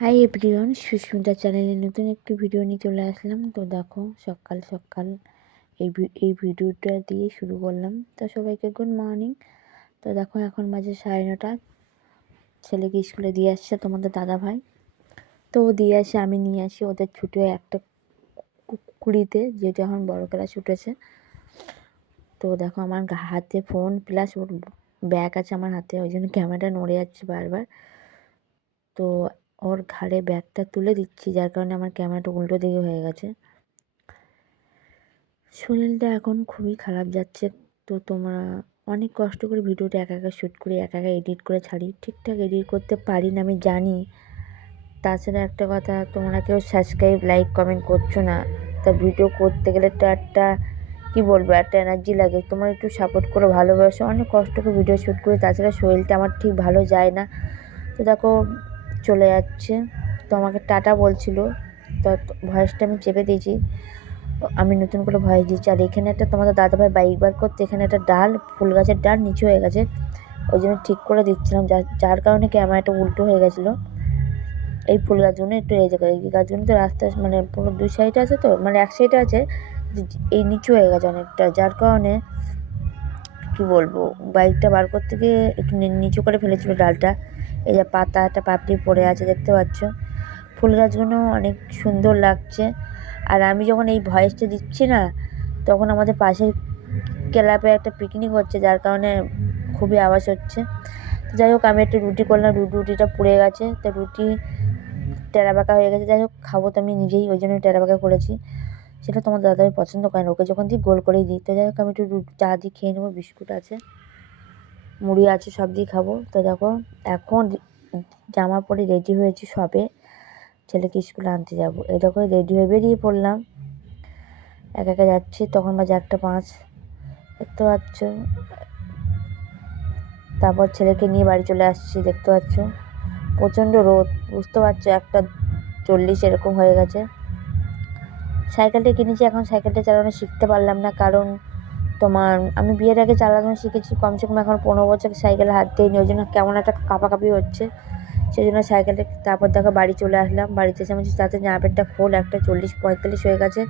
Hi everyone, Susmita চ্যানেলে নতুন একটি ভিডিও নিয়ে চলে আসলাম। তো দেখো, সকাল সকাল এই ভিডিওটা দিয়ে শুরু করলাম। তো সবাইকে গুড মর্নিং। তো দেখো, এখন বাজে 9:30। ছেলেকে স্কুলে দিয়ে আসছে তোমাদের দাদা ভাই। তো ও দিয়ে আসে, আমি নিয়ে আসি। ওদের ছুটি হয় 1:20, যেহেতু এখন বড় ক্লাস উঠেছে। তো দেখো, আমার হাতে ফোন প্লাস ওর ব্যাগ আছে আমার হাতে, ওই জন্য ক্যামেরাটা নড়ে যাচ্ছে বারবার। তো ওর ঘাড়ে ব্যাগটা তুলে দিচ্ছি, যার কারণে আমার ক্যামেরাটা উল্টো দিকে হয়ে গেছে। শরীরটা এখন খুবই খারাপ যাচ্ছে। তো তোমরা অনেক কষ্ট করে ভিডিওটা একা একা শ্যুট করি, একা একা এডিট করে ছাড়ি। ঠিকঠাক এডিট করতে পারি না, আমি জানি। তাছাড়া একটা কথা, তোমরা কেউ সাবস্ক্রাইব লাইক কমেন্ট করছো না। তা ভিডিও করতে গেলে তো একটা কী বলবো, একটা এনার্জি লাগে। তোমরা একটু সাপোর্ট করো, ভালোবাসো। অনেক কষ্ট করে ভিডিও শ্যুট করি, তাছাড়া শরীরটা আমার ঠিক ভালো যায় না। তো দেখো, চলে যাচ্ছে। তো আমাকে টাটা বলছিল, তো ভয়েসটা আমি চেপে দিয়েছি। আমি নতুন করে ভয়েস দিচ্ছি। আর এখানে একটা তোমাদের দাদাভাই বাইক বার করতে, এখানে একটা ডাল, ফুল গাছের ডাল নিচু হয়ে গেছে, ওই জন্য ঠিক করে দিচ্ছিলাম, যার কারণে ক্যামেরাটা উল্টো হয়ে গেছিলো। এই ফুল গাছগুলো একটু এই জায়গায়, এই গাছগুলো তো রাস্তা মানে পুরো দুই সাইডে আছে, তো মানে এক সাইডে আছে, এই নিচু হয়ে গেছে অনেকটা, যার কারণে কি বলবো, বাইকটা বার করতে গিয়ে একটু নিচু করে ফেলেছিল ডালটা। এই যে পাতা, একটা পাপড়ি পড়ে আছে, দেখতে পাচ্ছ। ফুল গাছগুলো অনেক সুন্দর লাগছে। আর আমি যখন এই ভয়েসটা দিচ্ছি না, তখন আমাদের পাশের ক্লাবে একটা পিকনিক হচ্ছে, যার কারণে খুবই আওয়াজ হচ্ছে। তো যাই হোক, আমি একটা রুটি করলাম, রুটিটা পুড়ে গেছে, তো রুটি টেরাবাঁকা হয়ে গেছে। যাই হোক, খাবো তো আমি নিজেই, ওই জন্য টেরাবাঁকা করেছি। সেটা তোমার দাদাভাই পছন্দ করে না, ওকে যখন দিই গোল করেই দিই। তো যাই হোক, আমি একটু চা দিয়ে খেয়ে নেবো, বিস্কুট আছে, মুড়ি আছে, সব দিয়ে খাবো। তো দেখো, এখন জামা পরে রেডি হয়েছি সবে, ছেলেকে স্কুলে আনতে যাবো। এই দেখো, রেডি হয়ে বেরিয়ে পড়লাম, একা একা যাচ্ছি। তখন বাজে 1:05, দেখতে পাচ্ছ। তারপর ছেলেকে নিয়ে বাড়ি চলে আসছি, দেখতে পাচ্ছ। প্রচণ্ড রোদ, বুঝতে পারছো, 1:40 এরকম হয়ে গেছে। সাইকেলটা কিনেছি, এখন সাইকেলটা চালানো শিখতে পারলাম না, কারণ তোমার আমি বিয়ের আগে চালানো শিখেছি, কমসে কম এখন 15 বছর সাইকেল হাত দিইনি, ওই জন্য কেমন একটা কাঁপাকাঁপি হচ্ছে, সেই জন্য সাইকেলটা। তারপর দেখো, বাড়ি চলে আসলাম। বাড়িতে এসে আমি তাতে জামা প্যান্টটা খোল, 1:40-45 হয়ে গেছে।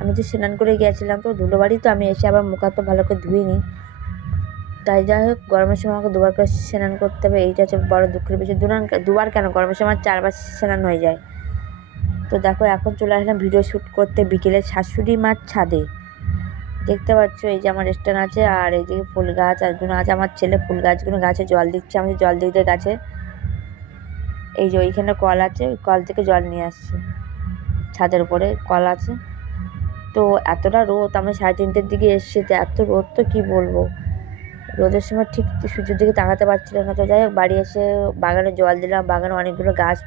আমি তো স্নান করে গিয়েছিলাম, তো ধুলো বাড়ি, তো আমি এসে আবার মুখ হাত পা ভালো করে ধুয়ে নিই। তাই যাই হোক, গরমের সময় আমাকে দুবার করে স্নান করতে হবে, এইটা হচ্ছে বড় দুঃখের বিষয়। দুবার কেন, গরমের সময় 4বার স্নান হয়ে যায়। তো দেখো, এখন চলে আসলাম ভিডিও শ্যুট করতে বিকেলে শাশুড়ি মার ছাদে, দেখতে পাচ্ছ। এই যে আমার স্ট্যান্ড আছে, আর এইদিকে ফুল গাছ আরগুলো আছে। আমার ছেলে ফুল গাছগুলো গাছে জল দিচ্ছে, আমি জল দিয়ে গাছে। এই যে ওইখানে কল আছে, ওই কল থেকে জল নিয়ে আসছে, ছাদের উপরে কল আছে। তো এতটা রোদ, আমি 3:30-র দিকে এসছি, তো এত রোদ, তো কী বলবো। রোদের সময় ঠিক সূর্যের দিকে তাকাতে পারছিল না। তো যাই হোক, বাড়ি এসে বাগানে জল দিলাম, বাগানে অনেকগুলো গাছ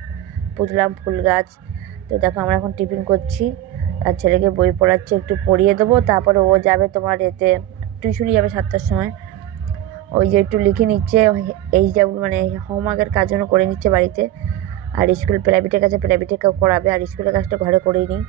পুঁতলাম, ফুল গাছ। তো দেখো, আমরা এখন টিফিন করছি, আর ছেলেকে বই পড়াচ্ছি, একটু পড়িয়ে দেবো, তারপরে ও যাবে তোমার এতে, টিউশনি যাবে 7টার সময়। ওই যে একটু লিখে নিচ্ছে, এই যে মানে হোমওয়ার্কের কাজগুলো করে নিচ্ছে বাড়িতে। আর স্কুল প্রাইভেটের কাছে প্রাইভেটে কেউ করাবে, আর স্কুলের কাজটা ঘরে করেই নিই।